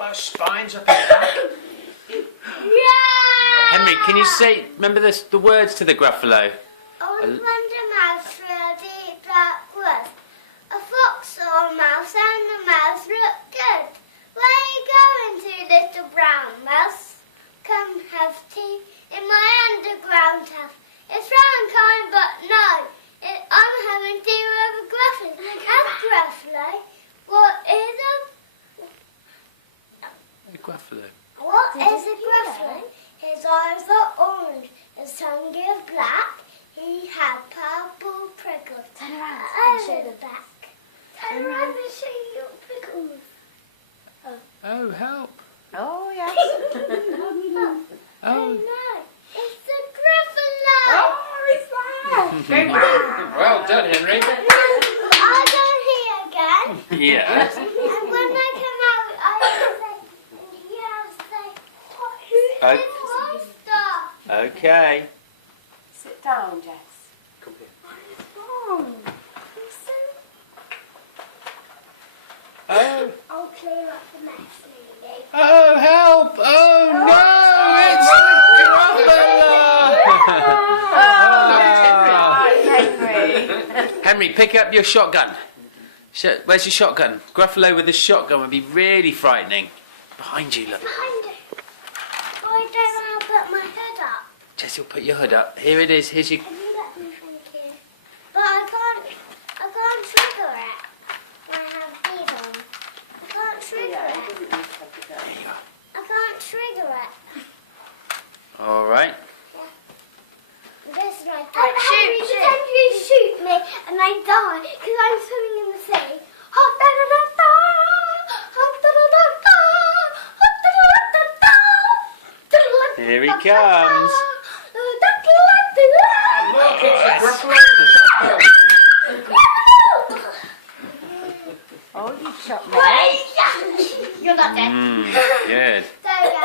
Oh, those spines up in the back. Yeah! Henry, can you say, remember the words to the gruffalo? I was a mouse through a deep dark wood. A fox saw a mouse and the mouse looked good. Where are you going to, little brown mouse? Come have tea in my underground house. It's round kind, but no. I'm having tea with a gruffalo. A gruffalo? What is A gruffalo. What is a gruffalo? His eyes are orange, his tongue is black. He had purple prickles. Turn around and show the them. back. Turn around and show your prickles. Oh, help. Oh, yes. Oh no, it's a gruffalo. Oh, it's there. Well done, Henry. I'll go here again. Yeah. And when I come out, I'll say, who's this monster? Okay. Sit down, Jess. Come here. What is wrong? You're so... Oh. I'll clear up the mess, Lily. Oh, help! Oh, no! It's the gruffalo! Henry. Henry, pick up your shotgun. Where's your shotgun? Gruffalo with a shotgun would be really frightening. Behind you, look. Behind it. Oh, I don't know how to put my head up. Jess, you'll put your hood up. Here it is. Here's your... Have you let me, thank you. But I can't trigger it. I have these on. I can't trigger it. There you are. I can't trigger it. All right. This is like pretend you shoot me and I die because I'm swimming in the sea. Here he comes. Look, it's a gruffalo with a shotgun. Oh, you shot me. You're not dead. Good. There you go.